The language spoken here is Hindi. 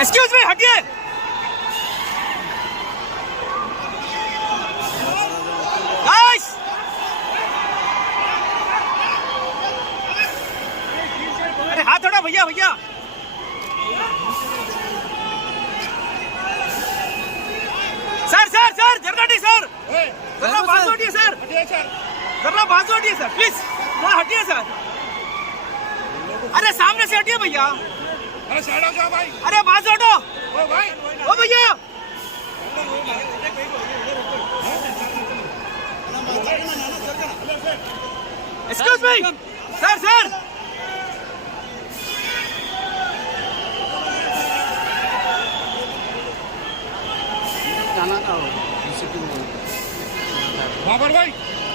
एक्सक्यूज मी, हटिए। गाइस, अरे हाथ छोड़ो भैया, भैया। सर सर सर, जरगाटी सर, जरा बाजू हटिए सर, जरा बाजू हटिए सर, प्लीज जरा हटिए सर। अरे सामने से हटिए भैया। अरे साइड हो जाओ भाई। अरे बाजू हटो। ओ भाई, ओ भैया, एक्सक्यूज मी, सर सर। वहाँ पर भाई